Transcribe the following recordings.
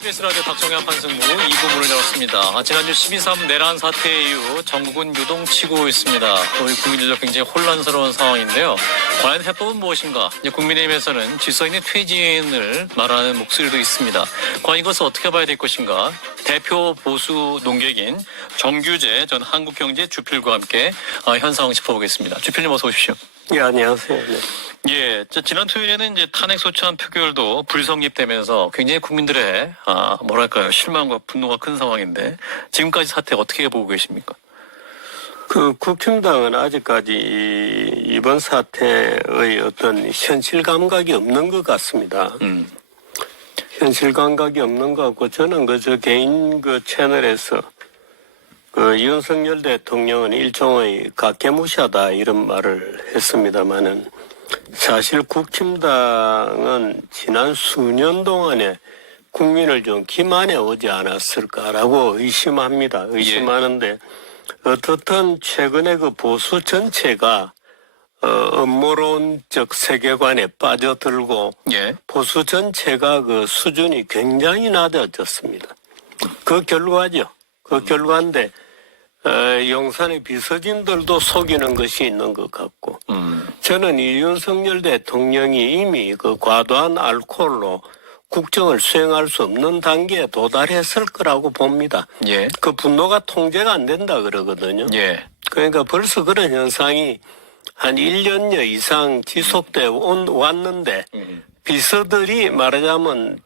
KBS 라디오 박정현 판승무 2부 문을 열었습니다. 지난주 12.3 내란 사태 이후 전국은 요동치고 있습니다. 우리 국민들도 굉장히 혼란스러운 상황인데요. 과연 해법은 무엇인가? 국민의힘에서는 질서 있는 퇴진을 말하는 목소리도 있습니다. 과연 이것을 어떻게 봐야 될 것인가? 대표 보수 농객인 정규재 전 한국경제주필과 함께 현 상황 짚어보겠습니다. 주필님 어서 오십시오. 예, 안녕하세요. 네. 예, 지난 토요일에는 이제 탄핵 소추안 표결도 불성립되면서 굉장히 국민들의 뭐랄까요, 실망과 분노가 큰 상황인데 지금까지 사태 어떻게 보고 계십니까? 국힘당은 아직까지 이번 사태의 어떤 현실 감각이 없는 것 같습니다. 현실 감각이 없는 것 같고 저는 저 개인 채널에서 윤석열 대통령은 일종의 각계무시하다 이런 말을 했습니다마는 사실 국힘당은 지난 수년 동안에 국민을 좀 기만해 오지 않았을까라고 의심합니다. 의심하는데 어떻든 최근에 보수 전체가 음모론적 세계관에 빠져들고 보수 전체가 수준이 굉장히 낮아졌습니다. 그 결과죠. 그 결과인데 용산의 비서진들도 속이는 것이 있는 것 같고 저는 이 윤석열 대통령이 이미 과도한 알코올로 국정을 수행할 수 없는 단계에 도달했을 거라고 봅니다. 그 분노가 통제가 안 된다 그러거든요. 그러니까 벌써 그런 현상이 한 1년여 이상 지속돼 왔는데 비서들이 말하자면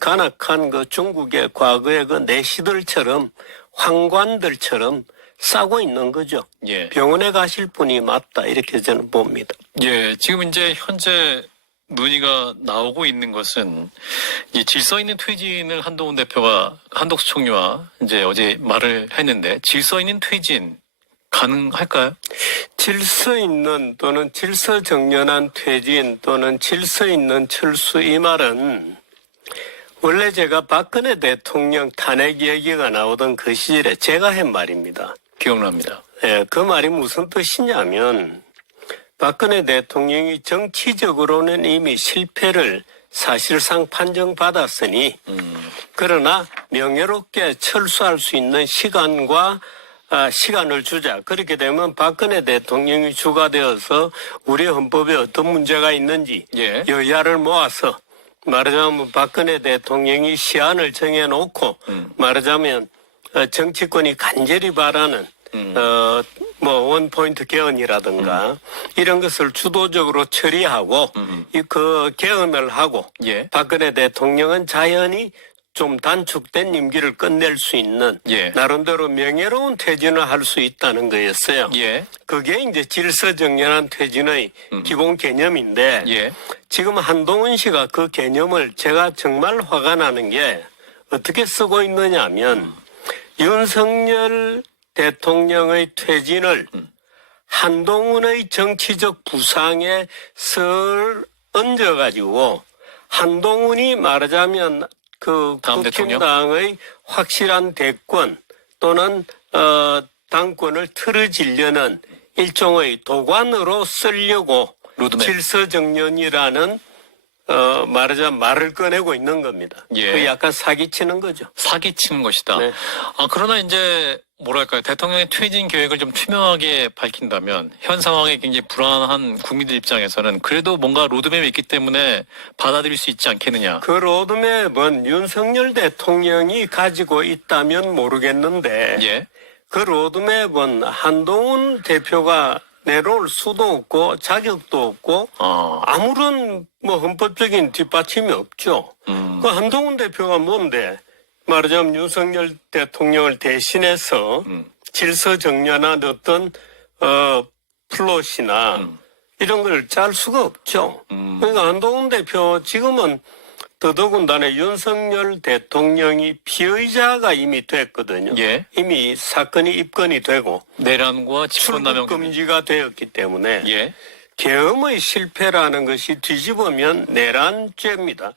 간악한 중국의 과거의 내시들처럼 황관들처럼 싸고 있는 거죠. 병원에 가실 분이 맞다 이렇게 저는 봅니다. 지금 이제 현재 논의가 나오고 있는 것은 이 질서 있는 퇴진을 한동훈 대표가 한덕수 총리와 이제 어제 말을 했는데 질서 있는 퇴진 가능할까요? 질서 있는 또는 질서 정연한 퇴진 또는 질서 있는 철수 이 말은 원래 제가 박근혜 대통령 탄핵 얘기가 나오던 그 시절에 제가 한 말입니다. 기억납니다. 그 말이 무슨 뜻이냐면 박근혜 대통령이 정치적으로는 이미 실패를 사실상 판정받았으니 그러나 명예롭게 철수할 수 있는 시간을 주자. 그렇게 되면 박근혜 대통령이 주가 되어서 우리 헌법에 어떤 문제가 있는지 여야를 모아서 말하자면 박근혜 대통령이 시한을 정해놓고 말하자면 정치권이 간절히 바라는 원포인트 개헌이라든가 이런 것을 주도적으로 처리하고 그 개헌을 하고 박근혜 대통령은 자연히 좀 단축된 임기를 끝낼 수 있는 나름대로 명예로운 퇴진을 할 수 있다는 거였어요. 그게 이제 질서정연한 퇴진의 기본 개념인데 지금 한동훈 씨가 그 개념을 제가 정말 화가 나는 게 어떻게 쓰고 있느냐 하면 윤석열 대통령의 퇴진을 한동훈의 정치적 부상에 설 얹어가지고 한동훈이 말하자면 국힘당의 확실한 대권 또는 당권을 틀어지려는 일종의 도관으로 쓰려고 질서정연이라는 말하자면 말을 꺼내고 있는 겁니다. 그 약간 사기치는 거죠. 사기치는 것이다. 그러나 이제 뭐랄까요, 대통령의 퇴진 계획을 좀 투명하게 밝힌다면 현 상황에 굉장히 불안한 국민들 입장에서는 그래도 뭔가 로드맵이 있기 때문에 받아들일 수 있지 않겠느냐. 그 로드맵은 윤석열 대통령이 가지고 있다면 모르겠는데 그 로드맵은 한동훈 대표가 내놓을 수도 없고 자격도 없고 아무런 헌법적인 뒷받침이 없죠. 그 한동훈 대표가 뭔데 말하자면 윤석열 대통령을 대신해서 질서정연한 어떤 플롯이나 이런 걸 짤 수가 없죠. 그러니까 한동훈 대표 지금은 더더군다나 윤석열 대통령이 피의자가 이미 됐거든요. 이미 사건이 입건이 되고 내란과 직권남용 출국 금지가 되었기 때문에 계엄의 실패라는 것이 뒤집으면 내란죄입니다.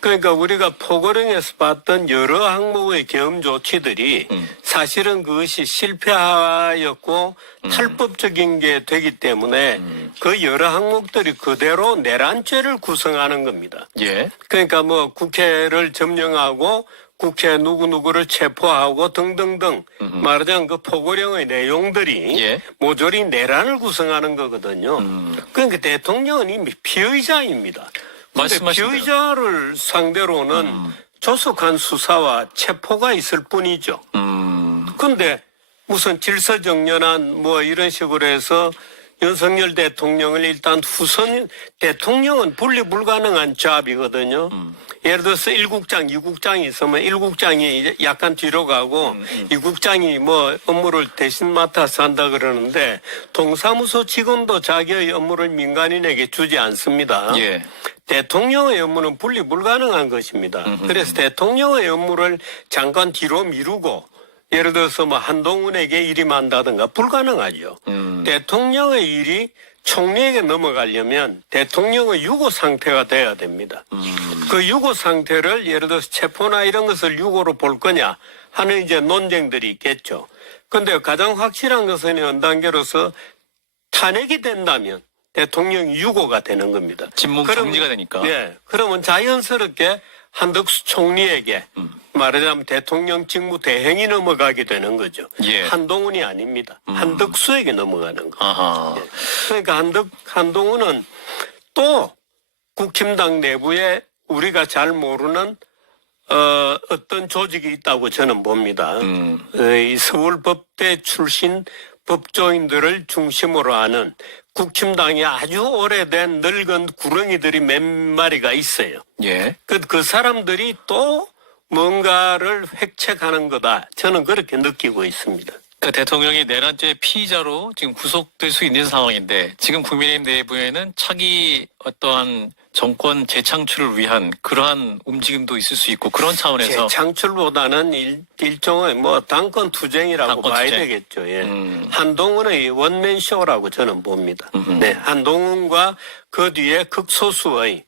그러니까 우리가 포고령에서 봤던 여러 항목의 계엄 조치들이 사실은 그것이 실패하였고 탈법적인 게 되기 때문에 그 여러 항목들이 그대로 내란죄를 구성하는 겁니다. 예. 그러니까 뭐 국회를 점령하고 국회 누구누구를 체포하고 등등등 말하자면 그 포고령의 내용들이 예. 모조리 내란을 구성하는 거거든요. 그러니까 대통령은 이미 피의자입니다. 그런데 말씀하신 피의자를 상대로는 조속한 수사와 체포가 있을 뿐이죠. 그런데 무슨 질서정연한 뭐 이런 식으로 해서 윤석열 대통령을 일단 후선 대통령은 분리 불가능한 잡이거든요. 예를 들어서 1국장, 2국장이 있으면 1국장이 이제 약간 뒤로 가고 2국장이 뭐 업무를 대신 맡아서 한다 그러는데 동사무소 직원도 자기의 업무를 민간인에게 주지 않습니다. 예. 대통령의 업무는 분리 불가능한 것입니다. 그래서 대통령의 업무를 잠깐 뒤로 미루고 예를 들어서 뭐 한동훈에게 일임한다든가 불가능하죠. 대통령의 일이 총리에게 넘어가려면 대통령의 유고 상태가 돼야 됩니다. 그 유고 상태를 예를 들어서 체포나 이런 것을 유고로 볼 거냐 하는 이제 논쟁들이 있겠죠. 그런데 가장 확실한 것은 현 단계로서 탄핵이 된다면 대통령이 유고가 되는 겁니다. 직무 정지가 되니까. 네. 그러면 자연스럽게 한덕수 총리에게 말하자면 대통령 직무 대행이 넘어가게 되는 거죠. 예. 한동훈이 아닙니다. 한덕수에게 넘어가는 거. 아하. 예. 그러니까 한동훈은 또 국힘당 내부에 우리가 잘 모르는 어떤 조직이 있다고 저는 봅니다. 이 서울법대 출신 법조인들을 중심으로 하는 국힘당이 아주 오래된 늙은 구렁이들이 몇 마리가 있어요. 예. 그 사람들이 또 뭔가를 획책하는 거다. 저는 그렇게 느끼고 있습니다. 그러니까 대통령이 내란죄 피의자로 지금 구속될 수 있는 상황인데 지금 국민의힘 내부에는 차기 어떠한 정권 재창출을 위한 그러한 움직임도 있을 수 있고 그런 차원에서 재창출보다는 일종의 뭐 당권 투쟁이라고 당권 봐야 투쟁. 되겠죠. 예. 한동훈의 원맨쇼라고 저는 봅니다. 네, 한동훈과 그 뒤에 극소수의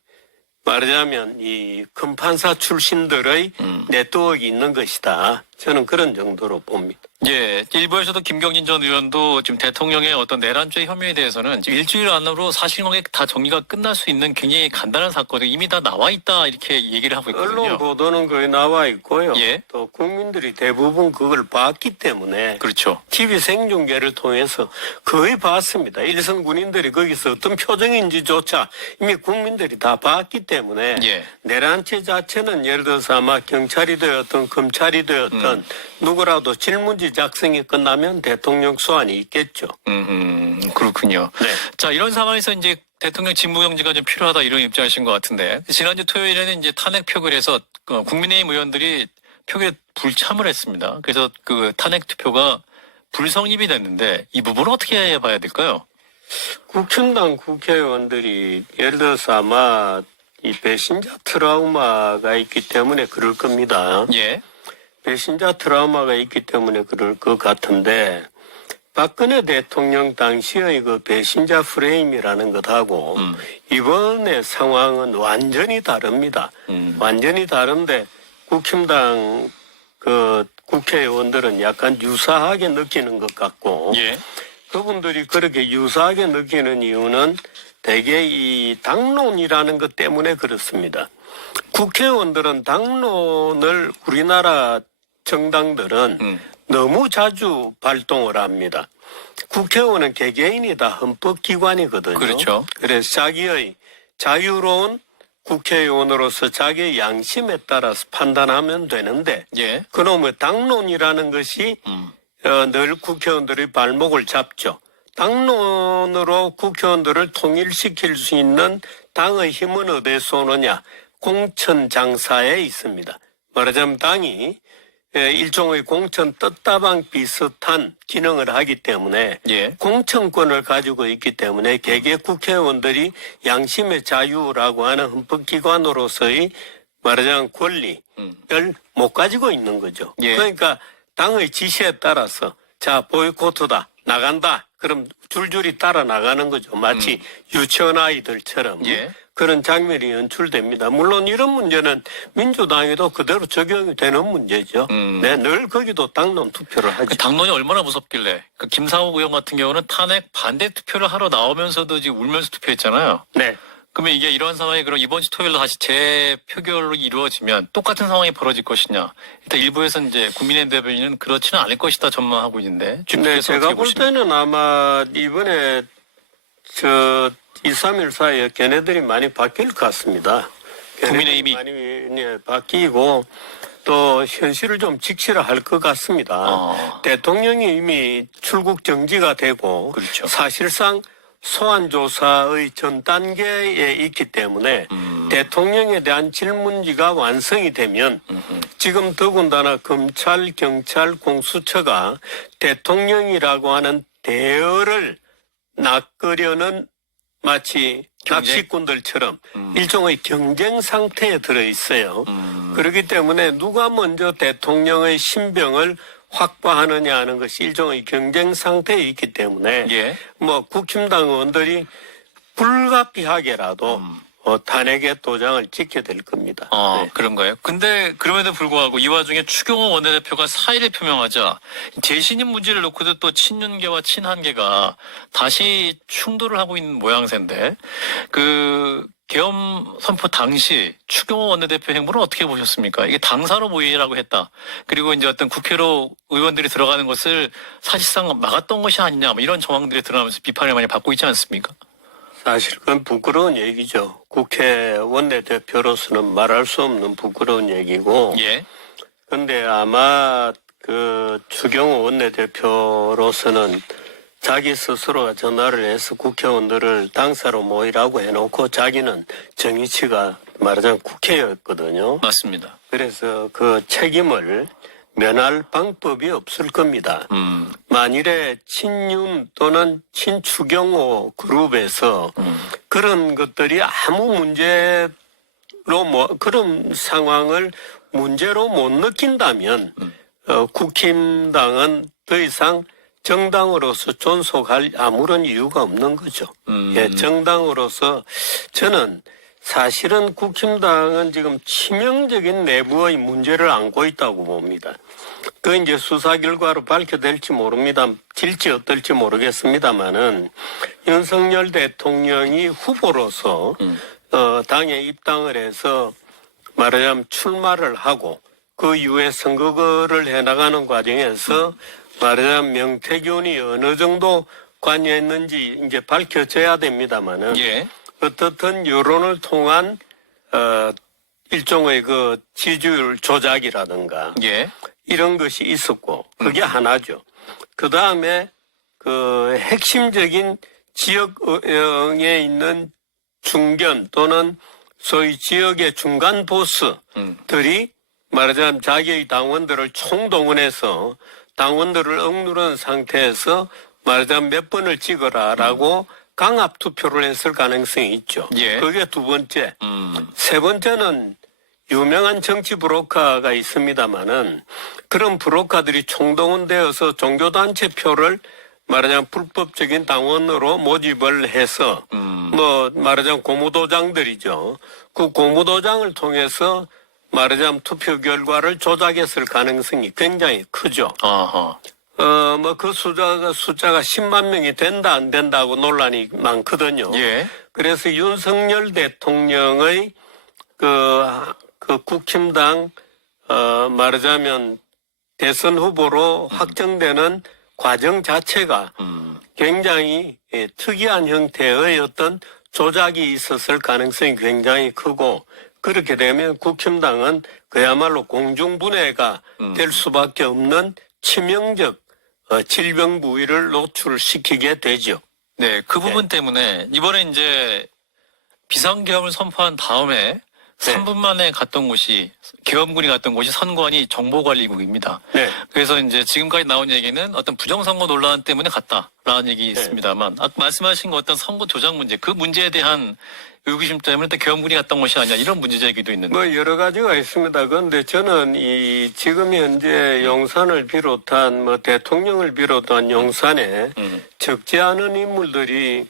말하자면 이 금판사 출신들의 네트워크가 있는 것이다. 저는 그런 정도로 봅니다. 예, 일부에서도 김경진 전 의원도 지금 대통령의 어떤 내란죄 혐의에 대해서는 지금 일주일 안으로 사실관계 다 정리가 끝날 수 있는 굉장히 간단한 사건이 이미 다 나와 있다 이렇게 얘기를 하고 있거든요. 언론 보도는 거의 나와 있고요. 예. 또 국민들이 대부분 그걸 봤기 때문에 그렇죠. TV 생중계를 통해서 거의 봤습니다. 일선 군인들이 거기서 어떤 표정인지조차 이미 국민들이 다 봤기 때문에 예. 내란죄 자체는 예를 들어서 아마 경찰이 되었던 검찰이 되었던 누구라도 질문지 작성이 끝나면 대통령 소환이 있겠죠. 그렇군요. 네. 자, 이런 상황에서 이제 대통령 직무정지가 좀 필요하다 이런 입장이신 것 같은데 지난주 토요일에는 이제 탄핵 표결에서 국민의힘 의원들이 표결에 불참을 했습니다. 그래서 그 탄핵 투표가 불성립이 됐는데 이 부분은 어떻게 봐야 될까요? 국힘당 국회의원들이 예를 들어서 아마 이 배신자 트라우마가 있기 때문에 그럴 겁니다. 예. 배신자 트라우마가 있기 때문에 그럴 것 같은데 박근혜 대통령 당시의 그 배신자 프레임이라는 것하고 이번의 상황은 완전히 다릅니다. 완전히 다른데 국힘당 그 국회의원들은 약간 유사하게 느끼는 것 같고 예. 그분들이 그렇게 유사하게 느끼는 이유는 대개 이 당론이라는 것 때문에 그렇습니다. 국회의원들은 당론을 우리나라 정당들은 너무 자주 발동을 합니다. 국회의원은 개개인이 다 헌법기관이거든요. 그렇죠. 그래서 자기의 자유로운 국회의원으로서 자기의 양심에 따라서 판단하면 되는데 예. 그놈의 당론이라는 것이 늘 국회의원들의 발목을 잡죠. 당론으로 국회의원들을 통일시킬 수 있는 당의 힘은 어디서 오느냐? 공천장사에 있습니다. 말하자면 당이 일종의 공천 떴다방 비슷한 기능을 하기 때문에 예. 공천권을 가지고 있기 때문에 개개 국회의원들이 양심의 자유라고 하는 헌법기관으로서의 말하자면 권리를 못 가지고 있는 거죠. 예. 그러니까 당의 지시에 따라서 자 보이콧이다 나간다. 그럼 줄줄이 따라 나가는 거죠. 마치 유치원 아이들처럼 예. 그런 장면이 연출됩니다. 물론 이런 문제는 민주당에도 그대로 적용이 되는 문제죠. 네, 늘 거기도 당론 투표를 하죠. 그 당론이 얼마나 무섭길래. 그 김상욱 의원 같은 경우는 탄핵 반대 투표를 하러 나오면서도 지금 울면서 투표했잖아요. 네. 그러면 이게 이런 상황이 그럼 이번 주 토요일로 다시 재표결로 이루어지면 똑같은 상황이 벌어질 것이냐. 일단 일부에서 이제 국민의힘 대변인은 그렇지는 않을 것이다 전망하고 있는데. 네, 주께서 제가 어떻게 볼 보십니까? 때는 아마 이번에 2, 3일 사이에 걔네들이 많이 바뀔 것 같습니다. 국민의힘이? 많이 바뀌고 또 현실을 좀 직시할 것 같습니다. 대통령이 이미 출국 정지가 되고 그렇죠. 사실상 소환 조사의 전 단계에 있기 때문에 대통령에 대한 질문지가 완성이 되면 지금 더군다나 검찰, 경찰, 공수처가 대통령이라고 하는 대열을 낚으려는 마치 낚시꾼들처럼 일종의 경쟁 상태에 들어 있어요. 그렇기 때문에 누가 먼저 대통령의 신병을 확보하느냐 하는 것이 일종의 경쟁 상태에 있기 때문에 예. 뭐 국힘당 의원들이 불가피하게라도 탄핵의 도장을 찍게 될 겁니다. 네. 그런가요? 근데 그럼에도 불구하고 이 와중에 추경호 원내대표가 사의를 표명하자 재신임 문제를 놓고도 또 친윤계와 친한계가 다시 충돌을 하고 있는 모양새인데 그 계엄 선포 당시 추경호 원내대표 행보를 어떻게 보셨습니까? 이게 당사로 모이라고 했다. 그리고 이제 어떤 국회로 의원들이 들어가는 것을 사실상 막았던 것이 아니냐 뭐 이런 정황들이 드러나면서 비판을 많이 받고 있지 않습니까? 사실 그건 부끄러운 얘기죠. 국회 원내대표로서는 말할 수 없는 부끄러운 얘기고. 예. 근데 아마 그 추경호 원내대표로서는 자기 스스로가 전화를 해서 국회의원들을 당사로 모이라고 해놓고 자기는 정의치가 말하자면 국회였거든요. 맞습니다. 그래서 그 책임을 면할 방법이 없을 겁니다. 만일에 친윤 또는 친추경호 그룹에서 그런 것들이 아무 문제로 그런 상황을 문제로 못 느낀다면 국힘당은 더 이상 정당으로서 존속할 아무런 이유가 없는 거죠. 예, 정당으로서 저는 사실은 국힘당은 지금 치명적인 내부의 문제를 안고 있다고 봅니다. 그 이제 수사 결과로 밝혀질지 모릅니다. 질지 어떨지 모르겠습니다만은 윤석열 대통령이 후보로서 당에 입당을 해서 말하자면 출마를 하고 그 이후에 선거를 해나가는 과정에서 말하자면 명태균이 어느 정도 관여했는지 이제 밝혀져야 됩니다만은 예. 어떻든 여론을 통한 일종의 그 지지율 조작이라든가 예. 이런 것이 있었고 그게 하나죠. 그 다음에 그 핵심적인 지역에 있는 중견 또는 소위 지역의 중간 보스들이 말하자면 자기의 당원들을 총동원해서 당원들을 억누른 상태에서 말하자면 몇 번을 찍어라라고 강압 투표를 했을 가능성이 있죠. 예. 그게 두 번째. 세 번째는 유명한 정치 브로커가 있습니다마는 그런 브로커들이 총동원되어서 종교단체 표를 말하자면 불법적인 당원으로 모집을 해서 뭐 말하자면 고무도장들이죠. 그 고무도장을 통해서 말하자면 투표 결과를 조작했을 가능성이 굉장히 크죠. 아하. 뭐 그 숫자가 10만 명이 된다 안 된다고 논란이 많거든요. 예. 그래서 윤석열 대통령의 그 국힘당 말하자면 대선 후보로 확정되는 과정 자체가 굉장히 특이한 형태의 어떤 조작이 있었을 가능성이 굉장히 크고 그렇게 되면 국힘당은 그야말로 공중분해가 될 수밖에 없는 치명적 질병부위를 노출시키게 되죠. 네, 그 부분 때문에 이번에 이제 비상계엄을 선포한 다음에 네. 3분 만에 갔던 곳이 계엄군이 갔던 곳이 선관위 정보관리국입니다. 네. 그래서 이제 지금까지 나온 얘기는 어떤 부정선거 논란 때문에 갔다라는 얘기 있습니다만 아까 말씀하신 거 어떤 선거 조작 문제 그 문제에 대한 의구심 때문에 또 계엄군이 갔던 것이 아니야 이런 문제 제기도 있는데. 뭐 여러 가지가 있습니다. 그런데 저는 이 지금 현재 용산을 비롯한 뭐 대통령을 비롯한 용산에 적지 않은 인물들이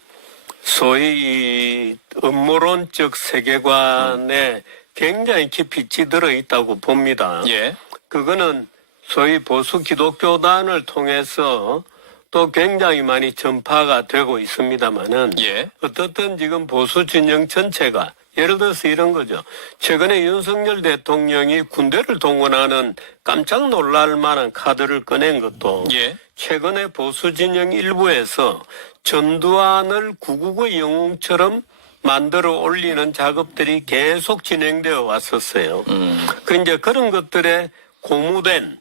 소위 이 음모론적 세계관에 굉장히 깊이 찌들어 있다고 봅니다. 예. 그거는 소위 보수 기독교단을 통해서 또 굉장히 많이 전파가 되고 있습니다만은 예. 어떻든 지금 보수 진영 전체가 예를 들어서 이런 거죠. 최근에 윤석열 대통령이 군대를 동원하는 깜짝 놀랄 만한 카드를 꺼낸 것도 예. 최근에 보수 진영 일부에서 전두환을 999 영웅처럼 만들어 올리는 작업들이 계속 진행되어 왔었어요. 그 이제 그런 것들에 고무된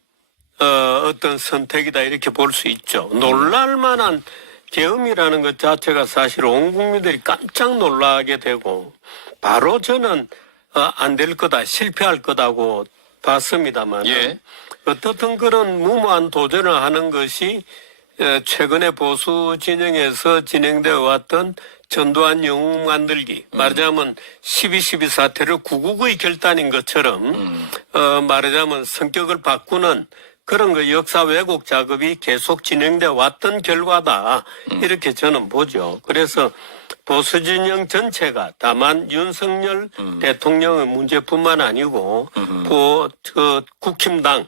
어떤 선택이다 이렇게 볼 수 있죠. 놀랄만한 계엄이라는 것 자체가 사실 온 국민들이 깜짝 놀라게 되고 바로 저는 안 될 거다 실패할 거다고 봤습니다만 예. 어떻든 그런 무모한 도전을 하는 것이 최근에 보수 진영에서 진행되어 왔던 전두환 영웅 만들기 말하자면 12.12 사태를 999의 결단인 것처럼 말하자면 성격을 바꾸는 그런 거 역사 왜곡 작업이 계속 진행되어 왔던 결과다 이렇게 저는 보죠. 그래서 보수 진영 전체가 다만 윤석열 대통령의 문제뿐만 아니고 국힘당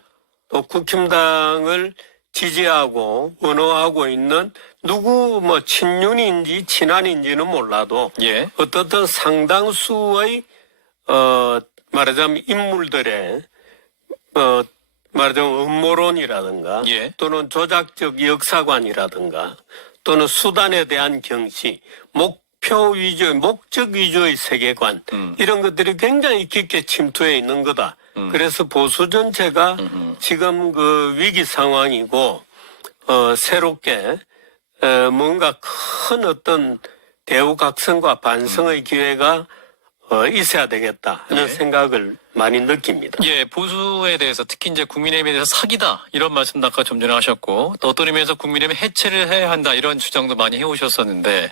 또 국힘당을 지지하고 원호하고 있는 누구 뭐 친윤인지 친한인지는 몰라도 예. 어떻든 상당수의 말하자면 인물들의 말하자면 음모론이라든가 예. 또는 조작적 역사관이라든가 또는 수단에 대한 경시, 목표 위주의 목적 위주의 세계관 이런 것들이 굉장히 깊게 침투해 있는 거다. 그래서 보수 전체가 지금 그 위기 상황이고 새롭게 뭔가 큰 어떤 대우각성과 반성의 기회가 있어야 되겠다 하는 예. 생각을 많이 느낍니다. 예, 보수에 대해서 특히 이제 국민의힘에 대해서 사기다 이런 말씀도 아까 좀 전에 하셨고 또 어떤 의미에서 국민의힘 해체를 해야 한다 이런 주장도 많이 해오셨었는데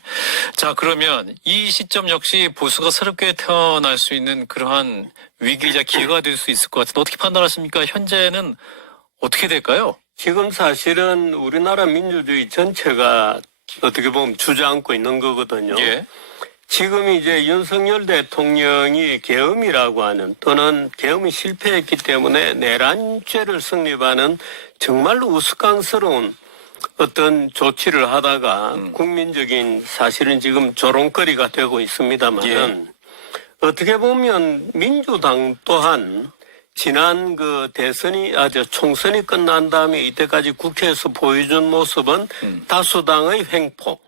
자 그러면 이 시점 역시 보수가 새롭게 태어날 수 있는 그러한 위기이자 기회가 될 수 있을 것 같은데 어떻게 판단하십니까? 현재는 어떻게 될까요? 지금 사실은 우리나라 민주주의 전체가 어떻게 보면 주저앉고 있는 거거든요. 예. 지금 이제 윤석열 대통령이 계엄이라고 하는 또는 계엄이 실패했기 때문에 내란죄를 성립하는 정말로 우스꽝스러운 어떤 조치를 하다가 국민적인 사실은 지금 조롱거리가 되고 있습니다만은 어떻게 보면 민주당 또한 지난 그 총선이 끝난 다음에 이때까지 국회에서 보여준 모습은 다수당의 횡포,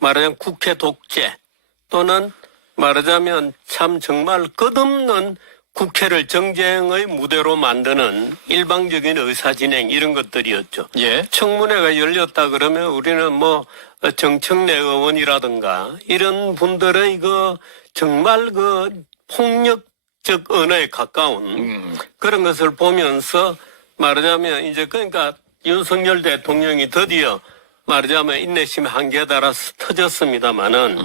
말하자면 국회 독재 또는 말하자면 참 정말 끝없는 국회를 정쟁의 무대로 만드는 일방적인 의사진행 이런 것들이었죠. 예. 청문회가 열렸다 그러면 우리는 뭐 정청래 의원이라든가 이런 분들의 그 정말 그 폭력적 언어에 가까운 그런 것을 보면서 말하자면 이제 그러니까 윤석열 대통령이 드디어 말하자면 인내심의 한계에 달아서 터졌습니다마는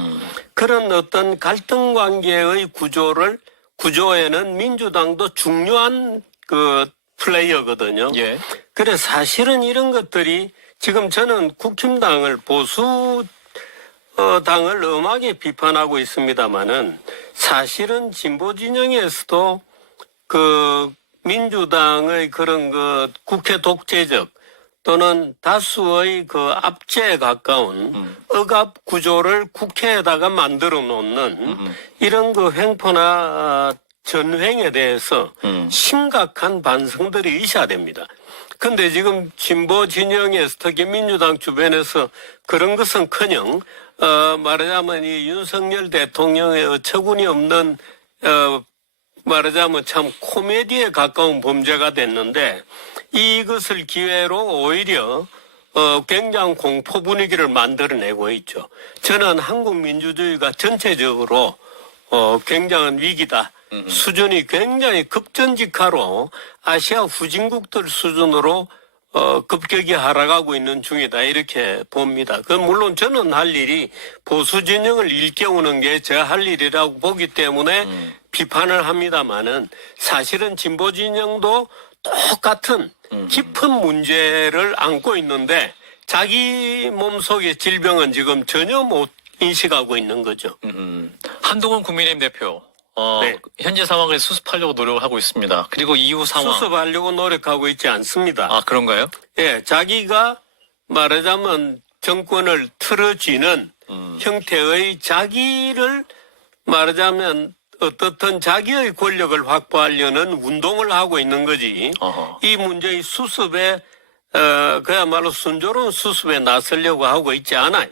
그런 어떤 갈등 관계의 구조에는 민주당도 중요한 그 플레이어거든요. 예. 그래 사실은 이런 것들이 지금 저는 국힘당을 보수 당을 엄하게 비판하고 있습니다마는 사실은 진보 진영에서도 그 민주당의 그런 그 국회 독재적 또는 다수의 그 압제에 가까운 억압 구조를 국회에다가 만들어 놓는 이런 그 횡포나 전횡에 대해서 심각한 반성들이 있어야 됩니다. 근데 지금 진보 진영에서 특히 민주당 주변에서 그런 것은커녕 말하자면 이 윤석열 대통령의 어처구니 없는 말하자면 참 코미디에 가까운 범죄가 됐는데 이것을 기회로 오히려 굉장히 공포 분위기를 만들어내고 있죠. 저는 한국 민주주의가 전체적으로 굉장한 위기다. 수준이 굉장히 급전직하로 아시아 후진국들 수준으로 급격히 하락하고 있는 중이다 이렇게 봅니다. 그 물론 저는 할 일이 보수 진영을 일깨우는 게 제 할 일이라고 보기 때문에 비판을 합니다마는 사실은 진보 진영도 똑같은 깊은 문제를 안고 있는데 자기 몸속의 질병은 지금 전혀 못 인식하고 있는 거죠. 한동훈 국민의힘 대표. 네. 현재 상황을 수습하려고 노력을 하고 있습니다. 그리고 이후 상황. 수습하려고 노력하고 있지 않습니다. 아, 그런가요? 예, 자기가 말하자면 정권을 틀어쥐는 형태의 자기를 말하자면 어떻든 자기의 권력을 확보하려는 운동을 하고 있는 거지. 어허. 이 문제의 수습에 그야말로 순조로운 수습에 나서려고 하고 있지 않아요.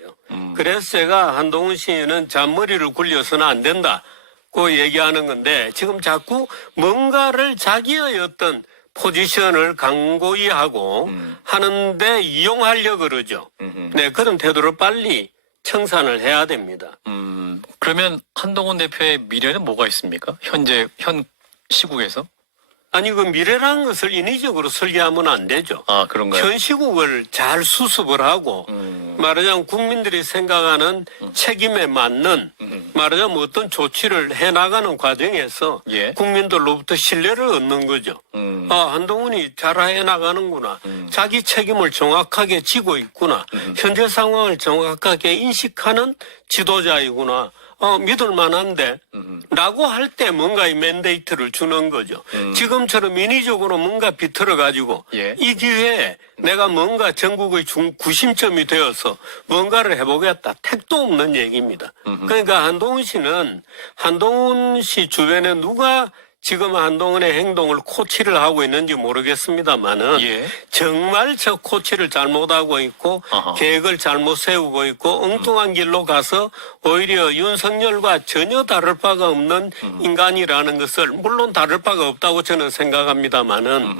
그래서 제가 한동훈 씨는 잔머리를 굴려서는 안 된다고 얘기하는 건데 지금 자꾸 뭔가를 자기의 어떤 포지션을 강고히 하고 하는데 이용하려고 그러죠. 네, 그런 태도를 빨리 청산을 해야 됩니다. 그러면 한동훈 대표의 미래는 뭐가 있습니까? 현 시국에서? 아니 그 미래라는 것을 인위적으로 설계하면 안 되죠. 아, 그런가요? 현 시국을 잘 수습을 하고 말하자면 국민들이 생각하는 책임에 맞는 말하자면 어떤 조치를 해나가는 과정에서 예. 국민들로부터 신뢰를 얻는 거죠. 아, 한동훈이 잘 해나가는구나. 자기 책임을 정확하게 지고 있구나. 현재 상황을 정확하게 인식하는 지도자이구나. 믿을 만한데 라고 할 때 뭔가 이 맨데이트를 주는 거죠. 지금처럼 인위적으로 뭔가 비틀어 가지고 예. 이 기회에 내가 뭔가 전국의 구심점이 되어서 뭔가를 해보겠다. 택도 없는 얘기입니다. 그러니까 한동훈 씨 주변에 누가 지금 한동훈의 행동을 코치를 하고 있는지 모르겠습니다만은 예. 정말 저 코치를 잘못하고 있고 아하. 계획을 잘못 세우고 있고 엉뚱한 길로 가서 오히려 윤석열과 전혀 다를 바가 없는 인간이라는 것을 물론 다를 바가 없다고 저는 생각합니다만은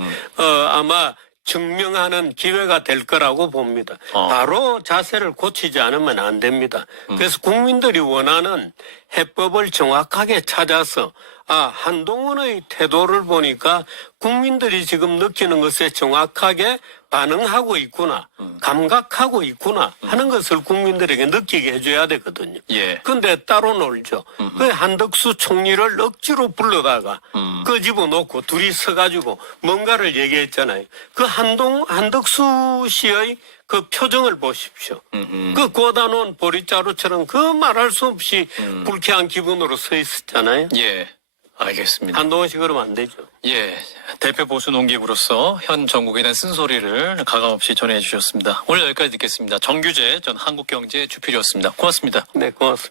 아마 증명하는 기회가 될 거라고 봅니다. 바로 자세를 고치지 않으면 안 됩니다. 그래서 국민들이 원하는 해법을 정확하게 찾아서 한동훈의 태도를 보니까 국민들이 지금 느끼는 것에 정확하게 반응하고 있구나, 감각하고 있구나 하는 것을 국민들에게 느끼게 해줘야 되거든요. 예. 근데 따로 놀죠. 그 한덕수 총리를 억지로 불러다가 끄집어놓고 둘이 서가지고 뭔가를 얘기했잖아요. 그 한덕수 씨의 그 표정을 보십시오. 그 고단원 보리자루처럼 그 말할 수 없이 불쾌한 기분으로 서 있었잖아요. 예. 알겠습니다. 한동훈 씨 그러면 안 되죠. 예. 대표 보수 농객으로서 현 정국에 대한 쓴소리를 가감없이 전해 주셨습니다. 오늘 여기까지 듣겠습니다. 정규재 전 한국경제 주필이었습니다. 고맙습니다. 네, 고맙습니다.